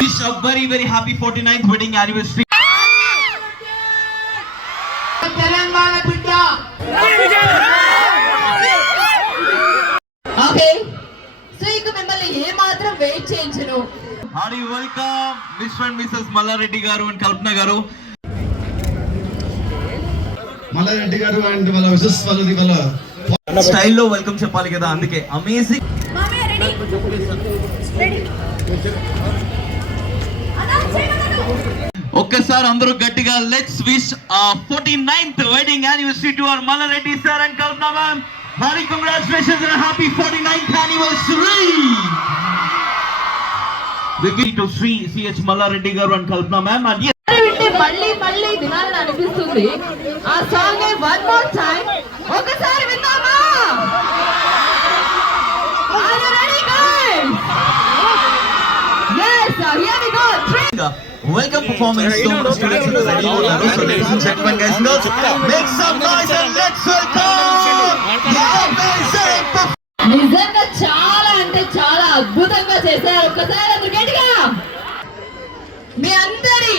Wish a very very happy 49th wedding anniversary. Telangana బిడ్డ okay so ఇక మిమ్మల్ని ఏ మాత్రం వెయిట్ చేయించను How do you welcome Mr. and Mrs. Mallareddy garu and Kalpana garu? Malla Reddy garu and వాళ్ళ Mrs వాళ్ళది వాళ్ళ స్టైల్లో వెల్కమ్ చెప్పాలి కదా అందుకే అమేజింగ్. ఒక్కసారి అందరూ గట్టిగా let's wish forty ninth wedding anniversary to our Malla Reddy sir and Kalpana ma'am మరి congratulations happy forty ninth anniversary to Shri CH Malla Reddy garu and Kalpana ma'am and వింటే మళ్ళీ మళ్ళీ వినాలని అనిపిస్తుంది ఆ సాంగ్ వన్ మోర్ టైం ఒకసారి విందామా Are you ready, guys? Yes, uh, here we go. Three. Welcome performance to the students in the. So ladies and gentlemen, guys, girls, make some noise and let's welcome the amazing performance. నిజంగా చాలా అంటే చాలా అద్భుతంగా చేశారు ఒక్కసారి అందరు గట్టిగా మీ అందరి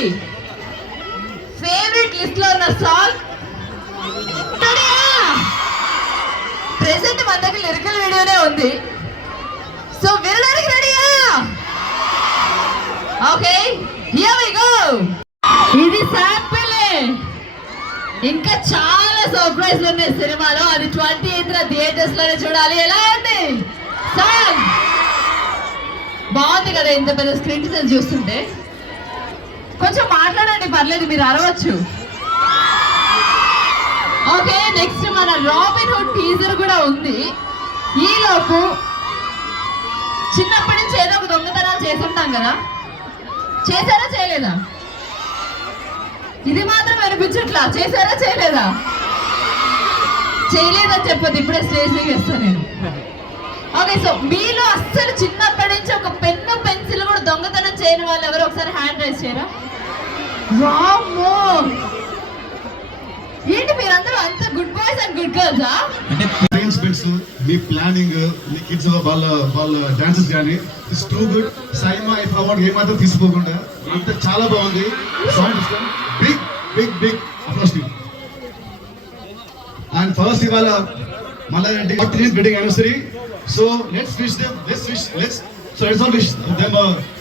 ఫేవరెట్ లిస్ట్ సాంగ్ ప్రెసెంట్ మన దగ్గర లిరికల్ వీడియోనే ఉంది. సో వినడానికి రెడీయా ఓకే హియర్ వి గో ఇది శాంపిల్ ఇంకా చాలా సర్ప్రైజ్లు ఉన్నాయి సినిమాలో. అది ట్వంటీ ఎయిత్ థియేటర్స్లోనే చూడాలి. ఎలా ఉంది? సాంగ్ బాగుంది కదా ఇంత పెద్ద స్క్రీన్ చూస్తుంటే. కొంచెం మాట్లాడండి పర్లేదు మీరు అరవచ్చు. ఓకే నెక్స్ట్ మన రాబిన్ హుడ్ టీజర్ కూడా ఉంది. ఈలోపు చిన్నప్పటి నుంచి ఏదో ఒక దొంగతనాలు చేస్తుంటాం కదా. చేశారా చేయలేదా? ఇది మాత్రం అనిపించట్లా. చేశారా చేయలేదా? చేయలేదని చెప్పదు ఇప్పుడే స్టేజ్ దిగి నేను. ఓకే సో మీలో అస్సలు చిన్నప్పటి నుంచి ఒక పెన్ను పెన్సిల్ కూడా దొంగతనం చేయని వాళ్ళు ఎవరు ఒకసారి హ్యాండ్ రైస్ చేయరా? రామ్మో ఏంటి మీరందరూ అంత good boys and good girls అంటే పేరెంట్స్ అరేంజ్మెంట్స్ మీ ప్లానింగ్ మీ కిడ్స్ వాళ్ళ వాళ్ళ డాన్సెస్ కానీ it's too good SIIMA if award ఏమాత్రం తీసుకోకుండా అంత చాలా బాగుంది. సాంగ్ ఇష్టం big big big first and first ఇవాళ Malla Reddy forty wedding anniversary so let's wish them let's wish let's so let's all wish them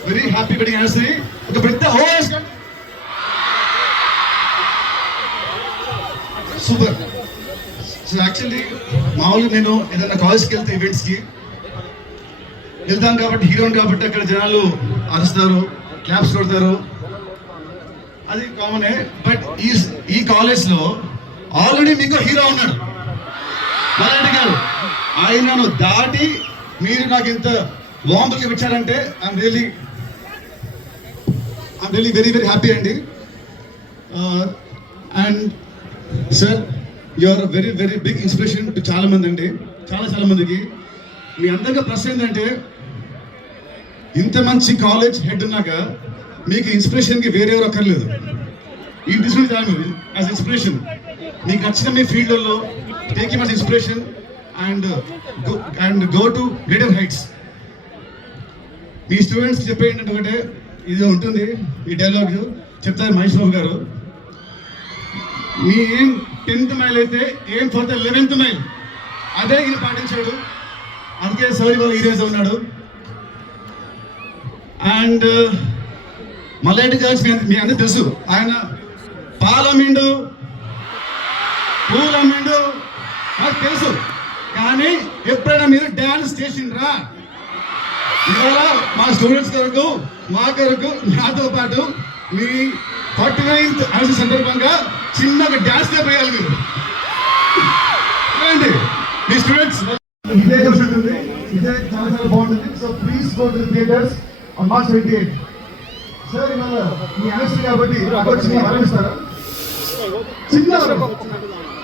very happy wedding anniversary ఒక పెద్ద OS super so actually మామూలుగా నేను ఏదైనా కాలేజ్కి వెళ్తే ఈవెంట్స్కి వెళ్తాను కాబట్టి హీరోని కాబట్టి అక్కడ జనాలు అరుస్తారు క్లాప్స్ కొడతారు. అది కామనే బట్ ఈ ఈ కాలేజ్లో ఆల్రెడీ మీకు హీరో ఉన్నాడు. మలారెడ్డి గారు ఆయనను దాటి మీరు నాకు ఇంత వాంపులు ఇచ్చారంటే I'm really I'm really very very happy అండి. Uh, and sir you are very very big inspiration to చాలా మంది అండి. చాలా చాలా మందికి. మీ అందరికీ ప్రశ్న ఏంటంటే ఇంత మంచి కాలేజ్ హెడ్ ఉన్నాక మీకు ఇన్స్పిరేషన్కి వేరే ఎవరు అక్కర్లేదు. ఈ డిసిషన్ చాలు యాజ్ ఇన్స్పిరేషన్ మీకు నచ్చిన మీ ఫీల్డ్లో take him much inspiration and and go to greater heights me students చెప్పే ఏంటంటే ఒకటే ఇది ఉంటుంది ఈ డైలాగ్ చెప్తారు మహేష్ బాబు గారు. మీ ఏం టెన్త్ మైల్ అయితే ఏం ఫర్ లెవెన్త్ మైల్? అదే ఈయన పాటించాడు. అందుకే సౌరి ఇవాళ ఈరోజు ఉన్నాడు. అండ్ uh, మల్లెడ్డి గారు మీ మీ అందరూ తెలుసు. ఆయన పాలమిండు పూలమిండు నాకు తెలుసు. కానీ ఎప్పుడైనా మీరు డ్యాన్స్ చేసిండ్రా? ఇవాళ మా స్టూడెంట్స్ కొరకు మా కొరకు నాతో పాటు మీ ఫార్టీ నైన్త్ యానివర్సరీ సందర్భంగా చిన్నగా డ్యాన్స్ వేయాలి మీరు. రండి మీ స్టూడెంట్స్ ఇదే ఉంటుంది. ఇదే చాలా చాలా బాగుంటుంది. So please go to theatres on March twenty eight sir ఇవాళ మీ యానివర్సరీ కాబట్టి వచ్చి మీరు ఆరంభిస్తారా? చిన్న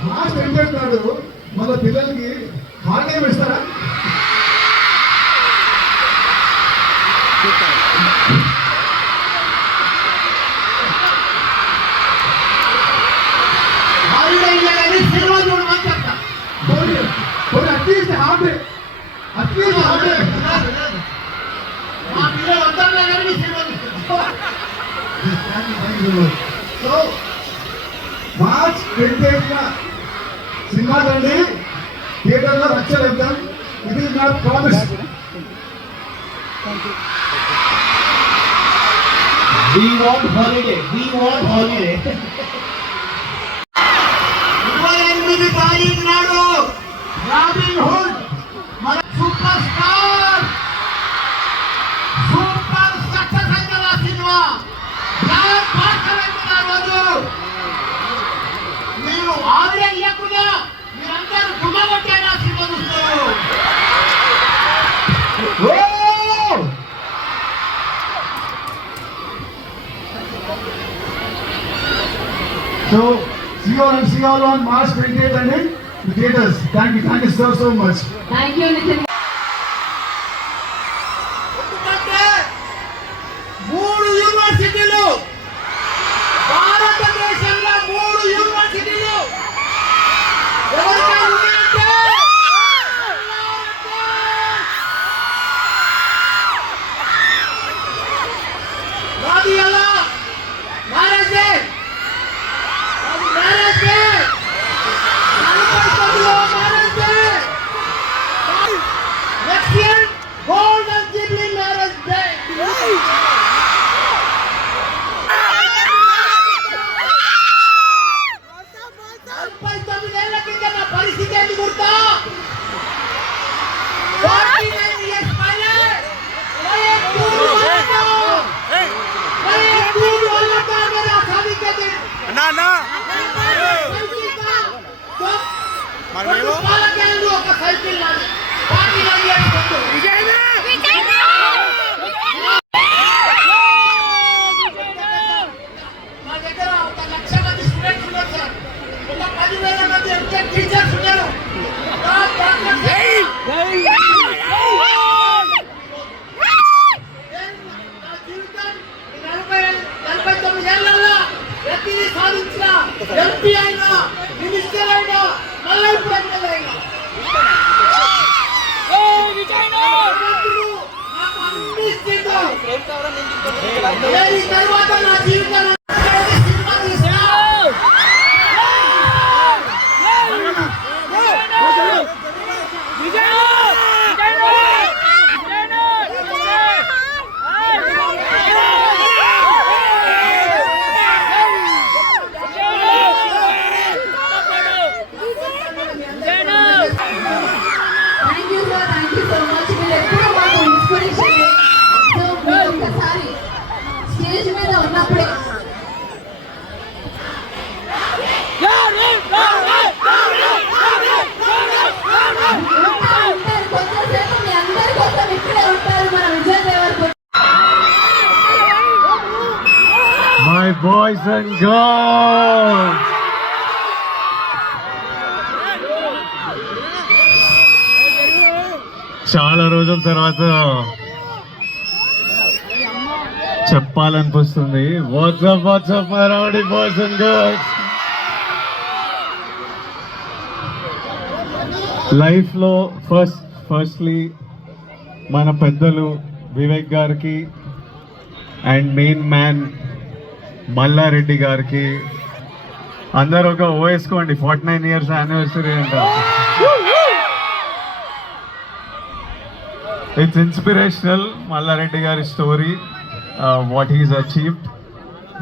మార్చ్ ట్వంటీ ఎయిట్ నాడు మన పిల్లలకి హాలిడే ఇస్తారా? So March twenty eight cinema రండి థియేటర్లో రచ్చ వెళ్తాం ఇది నా promise We want holiday. We want holiday. ఇరవై ఎనిమిది తారీఖు all on March 28th and in the theaters. Thank you. Thank you sir, so much. Thank you, Nitin. రెండు My boys and girls. చాలా రోజుల తర్వాత చెప్పాలనిపిస్తుంది what's up what's up rowdy boys and girls లైఫ్లో first firstly మన పెద్దలు వివేక్ గారికి and main man Mallareddy గారికి. అందరు ఒక ఓ ఫార్టీ నైన్ ఇయర్స్ యానివర్సరీ అంట. ఇట్స్ ఇన్స్పిరేషనల్ మల్లారెడ్డి గారి story what he's achieved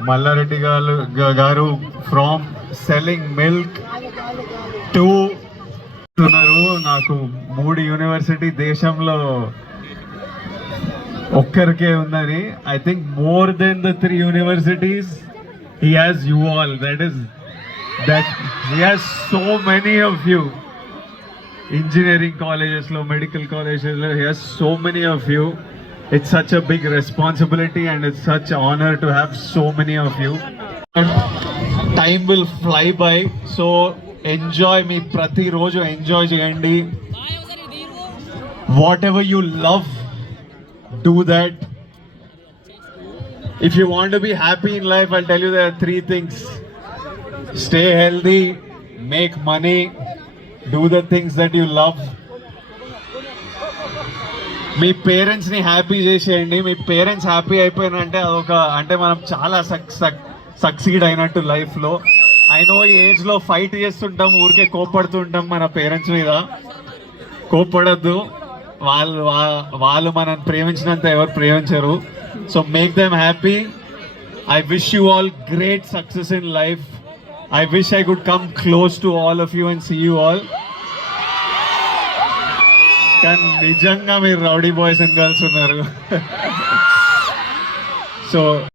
Malla Reddy garu garu from selling milk to నాకు మూడు యూనివర్సిటీ దేశంలో ఒక్కరికే ఉందని I think more than the three universities he has you all that is that he has so many of you engineering కాలేజెస్లో medical కాలేజెస్లో he has so many of you it's such a big responsibility and it's such honour to have so many of you time will fly by so enjoy మీ ప్రతిరోజు enjoy చేయండి. Whatever you love do that. If you want to be happy in life, I'll tell you there are three things stay healthy, make money, do the things that you love. మీ పేరెంట్స్ని happy చేసేయండి మీ parents happy అయిపోయినంటే అదొక అంటే మనం చాలా సక్ succeed అయినట్టు లైఫ్లో అయినో ఈ ఏజ్లో ఫైట్ చేస్తుంటాం ఊరికే కోప్పడుతుంటాం మన పేరెంట్స్ మీద కోప్పడద్దు వాళ్ళు వాళ్ళు మనం ప్రేమించినంత ఎవరు ప్రేమించరు. So make them happy I wish you all great success in life I wish I good come close to all of you and see you all కానీ నిజంగా మీరు రౌడీ బాయ్స్ అండ్ గర్ల్స్ ఉన్నారు సో